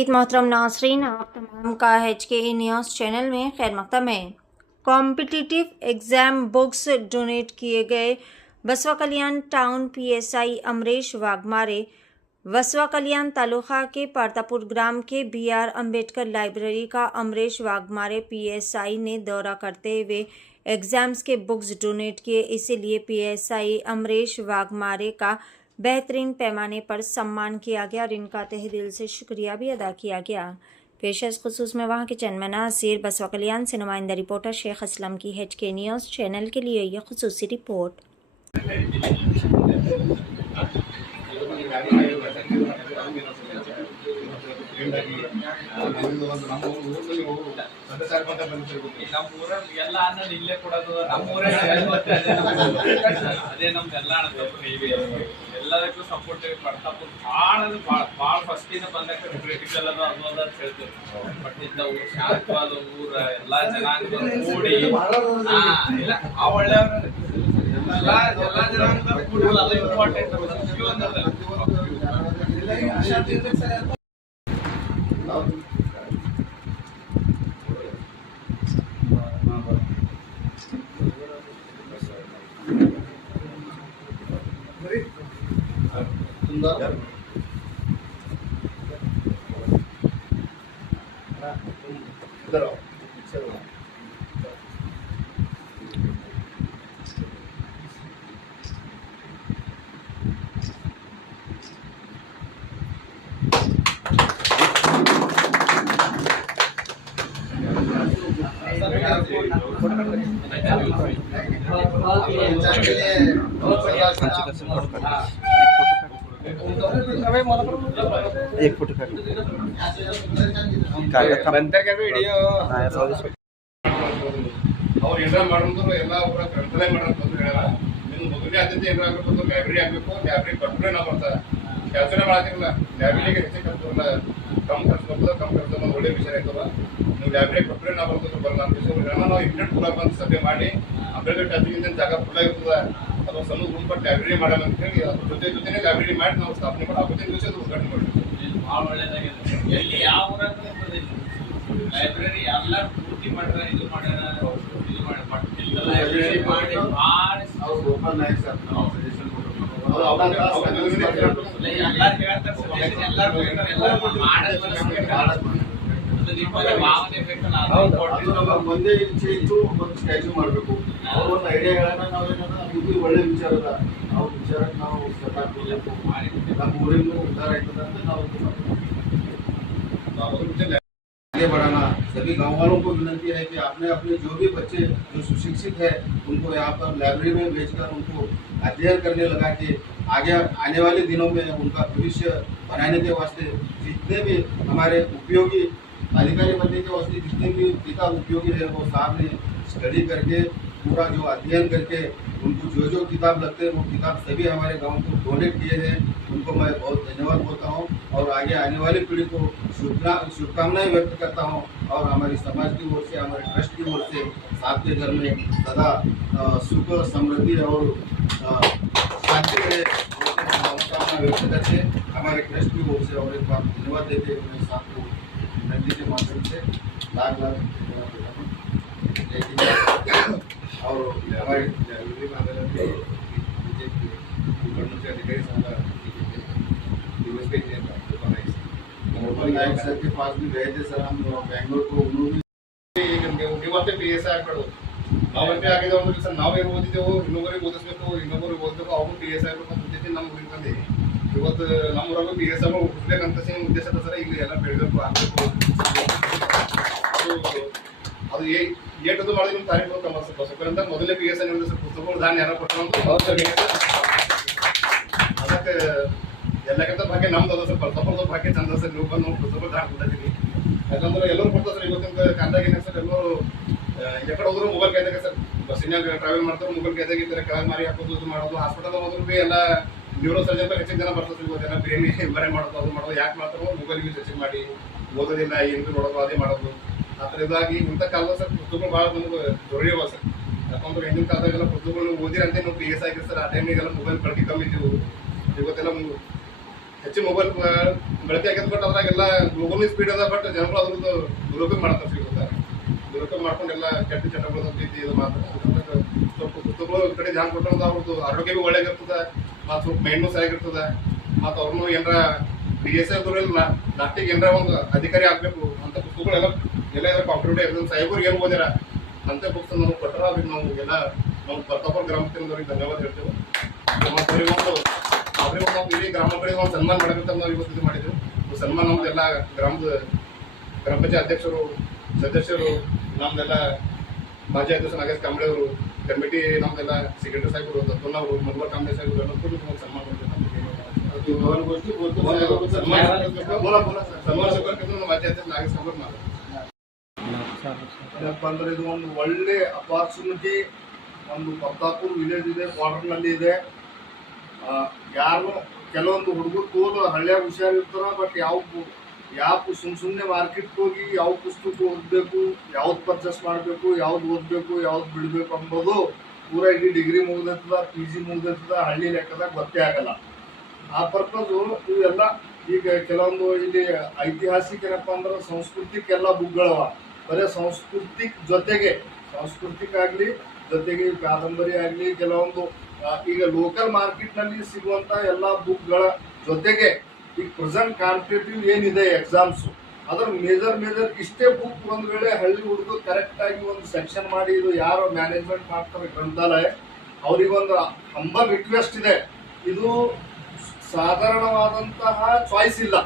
सईद मोहतरम नासरीन, आप तमाम का HKE न्यूज़ चैनल में खैर मकदम है। कॉम्पिटिटिव एग्ज़ाम बुक्स डोनेट किए गए। बसवा कल्याण टाउन PSI अमरीश वाघमारे बसवा कल्याण तालुका के पारतापुर ग्राम के BR अम्बेडकर लाइब्रेरी का अमरीश वाघमारे PSI ने दौरा करते हुए एग्ज़ाम्स के बुक्स डोनेट किए। इसीलिए PSI अमरीश वाघमारे का बेहतरीन पैमाने पर सम्मान किया गया और इनका तहे दिल से शुक्रिया भी अदा किया गया। पेशेस खुसूस में वहाँ के चंद मनासिर। बसवा कल्याण से नुमाइंदा रिपोर्टर शेख असलम की HK न्यूज़ चैनल के लिए यह खुसूसी रिपोर्ट। ಎಲ್ಲದಕ್ಕೂ ಸಪೋರ್ಟ್ ಬರ್ತಾಪುರ್ ಭಾಳ ಫಸ್ಟಿಂದ ಬಂದಕ್ಕೆ ಕ್ರಿಟಿಕಲ್ ಅದು ಅಂತ ಹೇಳ್ತೀವಿ. ಬಟ್ ಇಂದ ಊರು ಶಾಂತವಾದ ಊರ ಎಲ್ಲ ಜನಾಂಗ ಕೂಡಿ ಇಲ್ಲ ಆ ಒಳ್ಳೆಯವ್ರ ಎಲ್ಲ ಜನಾಂಗ ಕೂಡಿ ಅದು ಇಂಪಾರ್ಟೆಂಟ್. एक फोटो ವಿಡಿಯೋ ಅವ್ರು ಏನಾರ ಮಾಡೋದು ಎಲ್ಲ ಅವರ ಗ್ರಂಥಾಲಯ ಮಾಡೋದು ಹೇಳಲ್ಲ. ನಿಮ್ಗೆ ಮೊದಲನೇ ಆದ್ಯತೆ ಏನಾರ ಆಗಬೇಕು, ಲೈಬ್ರರಿ ಆಗಬೇಕು. ಲೈಬ್ರರಿ ಕಟ್ಟರೆ ನಾವು ಬರ್ತಾರೆ ಕೆಲಸನೇ ಮಾಡತ್ತಿರಲ್ಲ. ಲೈಬ್ರರಿಗೆ ಹೆಚ್ಚು ಖರ್ಚಲ್ಲ, ಕಮ್ಮಿ ಖರ್ಚು ಬರ್ತದೆ. ಕಮ್ಮಿ ಖರ್ಚು ಒಂದು ಒಳ್ಳೆ ವಿಷಯ ಆಯ್ತಲ್ಲ. ನೀವು ಲೈಬ್ರರಿ ಕಟ್ಟರೆ ನಾವು ಬರ್ತದೆ ಬರಲ್ಲ ಅಂತ ವಿಷಯ ನಾವು ಇಮಿಡಿಯೇಟ್ ಕೂಡ ಬಂದು ಸಭೆ ಮಾಡಿ ಅಂಬೇಡ್ಕರ್ ಟ್ಯಾಬ್ರಿಗಿಂತ ಜಾಗ ಫುಲ್ ಆಗಿರ್ತದೆ. ಅದು ಸಣ್ಣ ರೂಮ್ ಕೊಟ್ಟು ಲೈಬ್ರರಿ ಮಾಡಲ್ಲ ಅಂತ ಹೇಳಿ ಅದ್ರ ಜೊತೆನೇ ಲೈಬ್ರರಿ ಮಾಡಿ ನಾವು ಸ್ಥಾಪನೆ ಮಾಡಿ ಅವತ್ತಿನ ದಿವಸ ಅದು ಉದ್ಘಾಟನೆ ಮಾಡಿದ್ವಿ. ಭಾಳ ಒಳ್ಳೇದಾಗಿದೆ. ಎಲ್ಲಿ ಯಾವ ಊರಾಗ ಲೈಬ್ರರಿ ಎಲ್ಲ ಪೂರ್ತಿ ಮಾಡ್ಯಾರ, ಇದು ಮಾಡ್ಯಾರ, ಇದು ಮಾಡಿ ಲೈಬ್ರರಿ ಮಾಡಿ ಭಾಳ ಓಪನ್ ಆಯ್ತು ಸರ್. ಒಂದೇ ಇಚ್ಛೆ ಇತ್ತು, ಒಂದು ಸ್ಟ್ಯಾಚ್ಯೂ ಮಾಡಬೇಕು. ಅವ್ರ ಒಂದು ಐಡಿಯಾ ಹೇಳೋಣ. ನಾವೇನಾದ್ರು ಇದು ಒಳ್ಳೆ ವಿಚಾರ ಅದ, ನಾವು ವಿಚಾರಕ್ಕೆ ನಾವು ಸಪೋರ್ಟ್ ನಮ್ಮ ಊರಿಗೂ ಉದ್ಧಾರ ಆಯ್ತದ ಅಂತ ನಾವು आगे बढ़ाना। सभी गाँव वालों को विनती है कि आपने अपने जो भी बच्चे जो सुशिक्षित है उनको यहाँ पर लाइब्रेरी में भेजकर उनको अध्ययन करने लगा के आगे आने वाले दिनों में उनका भविष्य बनाने के वास्ते जितने भी हमारे उपयोगी अधिकारी बनने के वास्ते जितने भी किताब उपयोगी है वो साहब ने स्टडी करके पूरा जो अध्ययन करके उनको जो किताब लगते हैं वो किताब सभी हमारे गांव को डोनेट किए हैं। उनको मैं बहुत धन्यवाद बोलता हूँ और आगे आने वाली पीढ़ी को शुभकामनाएं व्यक्त करता हूँ। और हमारी समाज की ओर से, हमारे ट्रस्ट की ओर से आपके घर में सदा सुख समृद्धि और शांति रहे शुभकामना व्यक्त करके हमारे ट्रस्ट की ओर से और एक बार धन्यवाद देते हुए आपको नदी के माध्यम से लाख लाख और हमारे नायक सर के पास भी गए थे सर हम बेंगलोर को। उन्होंने PSI ಆಗ್ಬಿಡೋದು. ನಾವಂತೆ ಆಗಿದೆ ಅಂದ್ರೆ ಸರ್ ನಾವೇನು ಓದಿದ್ದೇವೆ ಇನ್ನೊಬ್ಬರಿಗೆ ಓದಿಸ್ಬೇಕು, ಇನ್ನೊಬ್ಬರಿಗೆ ಓದಬೇಕು, ಅವ್ರು PSI ಆಗಬೇಕು ಅಂತ ಉದ್ದೇಶ ನಮ್ಮ ಊರಿಗೆ ಬಂದು ಇವತ್ತು ನಮ್ಮೂರಾಗ PSI ಹುಡ್ಬೇಕಂತ ಉದ್ದೇಶ ಸರ್. ಈಗ ಎಲ್ಲ ಬೆಳಬೇಕು ಆಗಬೇಕು. ಅದು ಏಟದು ಮಾಡಿದ್ರೆ ನಿಮ್ಮ ತಾರೀಕು ಬಸವಕರಂತ ಮೊದಲೇ PSI ನೋಡಿದ್ರೆ ಸರ್ ಪುಸ್ತಕಗಳು ಧಾನ್ಯ ಯಾರೋ ಕೊಟ್ಟು ಅದಕ್ಕೆ ಎಲ್ಲಕ್ಕಿಂತ ಭಾಗ್ಯ ನಮ್ದು ಅದ ಸರ್. ಬಸವರದ ಭಾಗ್ಯ ಚಂದ ಸರ್. ನೀವು ಬಂದು ಪುಸ್ತಕಗಳು ಧಾನ್ಯ ಕೊಟ್ಟಿದ್ದೀವಿ. ಯಾಕಂದ್ರೆ ಎಲ್ಲರೂ ಕೊಡ್ತಾರೆ ಸರ್. ಇವತ್ತಿನ ಕಾಲದಾಗಿನ ಸರ್ ಎಲ್ಲರೂ ಎಕಡೆ ಹೋದ್ರು ಮೊಬೈಲ್ ಕೈದಾಗ ಸರ್. ಬಸ್ಸಿನಾಗ ಟ್ರಾವೆಲ್ ಮಾಡ್ತಾರೆ, ಮೊಬೈಲ್ ಕೈದಾಗಿದ್ದಾರೆ. ಕೆಳಗೆ ಮಾರಿ ಹಾಕೋದು, ಇದು ಮಾಡೋದು. ಹಾಸ್ಪಿಟಲ್ ಹೋದ್ರು ಭೀ ಎಲ್ಲ ನ್ಯೂರೋ ಸರ್ಜನ್ ಹೆಚ್ಚಿನ ಜನ ಬರ್ತಾರೆ. ಇವತ್ತೆಲ್ಲ ಬ್ರೇನ್ ಬರೆ ಮಾಡೋದು, ಅದು ಮಾಡೋದು. ಯಾಕೆ ಮಾಡ್ತಾರೋ ಮೊಬೈಲ್ ಯೂಸ್ ಹೆಚ್ಚಿಗೆ ಮಾಡಿ ಓದೋದಿಲ್ಲ, ಏನು ನೋಡೋದು, ಅದೇ ಮಾಡೋದು. ಆ ಥರ ಇದಾಗಿ ಇಂಥ ಕಾಲದ ಸರ್ ಪುಸ್ತಕಗಳು ಭಾಳ ನಮ್ಗೆ ದೊರೆಯುವ ಸರ್. ಯಾಕಂದ್ರೆ ಹಿಂದಿನ ಕಾಲದಾಗೆಲ್ಲ ಪುಸ್ತಕಗಳು ಓದಿರಂತೆ ನಾವು PSI ಆಗಿರ್ತಾರೆ. ಆ ಟೈಮಿಗೆಲ್ಲ ಮೊಬೈಲ್ ಬಳಕೆ ಕಮ್ಮಿ ಇದ್ದೀವಿ. ಇವತ್ತೆಲ್ಲ ಹೆಚ್ಚು ಮೊಬೈಲ್ ಬಳಕೆ ಆಗ್ಯದ. ಬಟ್ ಅದ್ರಾಗೆಲ್ಲ ಗೂಗಲ್ ಸ್ಪೀಡ್ ಅದ, ಬಟ್ ಜನಗಳು ಅದ್ರದ್ದು ದುರುಪಯೋಗ ಮಾಡ್ತಾರೆ. ಸಿಗುತ್ತೆ ದುರುಪಯೋಗ ಮಾಡ್ಕೊಂಡು ಎಲ್ಲ ಕೆಟ್ಟ ಚಟಗಳು ಪ್ರೀತಿ ಇದು ಮಾಡ್ತಾರೆ. ಸ್ವಲ್ಪ ಪುಸ್ತಕಗಳು ಕಡೆ ಧ್ಯಾನ ಕೊಟ್ಟಂದ್ರೆ ಅವ್ರದ್ದು ಆರೋಗ್ಯ ಭೀ ಒಳ್ಳೆಗಿರ್ತದೆ, ಮತ್ತು ಸ್ವಲ್ಪ ಮೈಂಡ್ನು ಸರಿಯಾಗಿರ್ತದೆ. ಮತ್ತು ಅವ್ರನ್ನೂ ಏನಾರ DSI ನಾಟಿಗೆ ಏನಾರ ಒಂದು ಅಧಿಕಾರಿ ಆಗಬೇಕು ಅಂತ ಪುಸ್ತಕಗಳೆಲ್ಲ ಎಲ್ಲ ಕಾಂಪಿಟೇಟಿವ್ ಎಕ್ಸಾಮ್ ಸಾಹೇಬರು ಏನು ಓದ್ಯಾರ ಅಂತ ಬುಕ್ಸ್ ನಮ್ಗೆ ಕೊಟ್ಟರೆ ಅವ್ರಿಗೆ ನಾವು ಎಲ್ಲ ನಮ್ಮ ಪ್ರತಾಪುರ ಗ್ರಾಮಸ್ಥರಿಗೆ ಧನ್ಯವಾದ ಹೇಳ್ತೇವೆ. ಮತ್ತು ಅವ್ರಿಗೆ ಒಂದು ಇಡೀ ಗ್ರಾಮಗಳಿಗೆ ಒಂದು ಸನ್ಮಾನ ಮಾಡಬೇಕಂತ ನಾವು ಇವತ್ತು ಇದು ಮಾಡಿದ್ದೆವು. ಸನ್ಮಾನ ನಮ್ದೆಲ್ಲ ಗ್ರಾಮ ಪಂಚಾಯತ್ ಅಧ್ಯಕ್ಷರು, ಸದಸ್ಯರು, ನಮ್ದೆಲ್ಲ ಮಾಜಿ ಅಧ್ಯಕ್ಷ ನಾಗೇಶ್ ಕಾಂಬ್ಳೆ ಅವರು, ಕಮಿಟಿ ನಮ್ದೆಲ್ಲ ಸೆಕ್ರೆಟರಿ ಸಾಹೇಬರು, ದತ್ತನವರು, ಮನ್ವರ್ ಕಾಂಬ್ಳೆ ಸಾಹೇಬರು ಎಲ್ಲರೂ ಸನ್ಮಾನ ಮಾಡ್ಬೇಕು. ಏನಪ್ಪ ಅಂದ್ರೆ ಇದು ಒಂದು ಒಳ್ಳೆ ಅಪಾರ್ಚುನಿಟಿ. ಒಂದು ಪ್ರತಾಪುರ ವಿಲೇಜ್ ಇದೆ, ಬಾರ್ಡರ್ ನಲ್ಲಿ ಇದೆ. ಯಾರು ಕೆಲವೊಂದು ಹುಡುಗರು ತೋಲು ಹಳ್ಳಿಯಾಗ ಹುಷಾರಿರ್ತಾರ, ಬಟ್ ಯಾವ ಸುಮ್ಮನೆ ಮಾರ್ಕೆಟ್ ಹೋಗಿ ಯಾವ ಪುಸ್ತಕ ಓದಬೇಕು, ಯಾವ್ದು ಪರ್ಚೇಸ್ ಮಾಡಬೇಕು, ಯಾವ್ದು ಓದಬೇಕು, ಯಾವ್ದು ಬಿಡಬೇಕು ಅಂಬೋದು ಪೂರ ಇಡೀ ಡಿಗ್ರಿ ಮುಗಿದಿರ್ತದ, PG ಮುಗಿದಿರ್ತದ, ಹಳ್ಳಿ ಲೆಕ್ಕದಾಗ ಗೊತ್ತೇ ಆಗಲ್ಲ. ಆ ಪರ್ಪಸ್ ಇವೆಲ್ಲ ಈಗ ಕೆಲವೊಂದು ಇಲ್ಲಿ ಐತಿಹಾಸಿಕ ಏನಪ್ಪ ಅಂದ್ರೆ ಸಂಸ್ಕೃತಿಕೆಲ್ಲ ಬುಕ್ಗಳವ. ಬರೀ ಸಾಂಸ್ಕೃತಿಕ ಆಗಲಿ ಜೊತೆಗೆ ಕಾದಂಬರಿ ಆಗಲಿ ಕೆಲವೊಂದು ಈಗ ಲೋಕಲ್ ಮಾರ್ಕೆಟ್ನಲ್ಲಿ ಸಿಗುವಂಥ ಎಲ್ಲ ಬುಕ್ಗಳ ಜೊತೆಗೆ ಈಗ ಪ್ರೆಸೆಂಟ್ ಕಾಂಪಿಟೇಟಿವ್ ಏನಿದೆ ಎಕ್ಸಾಮ್ಸು, ಅದ್ರ ಮೇಜರ್ ಇಷ್ಟೇ ಬುಕ್ ಒಂದು ವೇಳೆ ಹಳ್ಳಿ ಹುಡುಗ ಕರೆಕ್ಟಾಗಿ ಒಂದು ಸೆಕ್ಷನ್ ಮಾಡಿ ಇದು ಯಾರು ಮ್ಯಾನೇಜ್ಮೆಂಟ್ ಮಾಡ್ತಾರೆ ಗ್ರಂಥಾಲಯ, ಅವರಿಗೊಂದು ಹಂಬಲ್ ರಿಕ್ವೆಸ್ಟ್ ಇದೆ. ಇದು ಸಾಧಾರಣವಾದಂತಹ ಚಾಯ್ಸ್ ಇಲ್ಲ.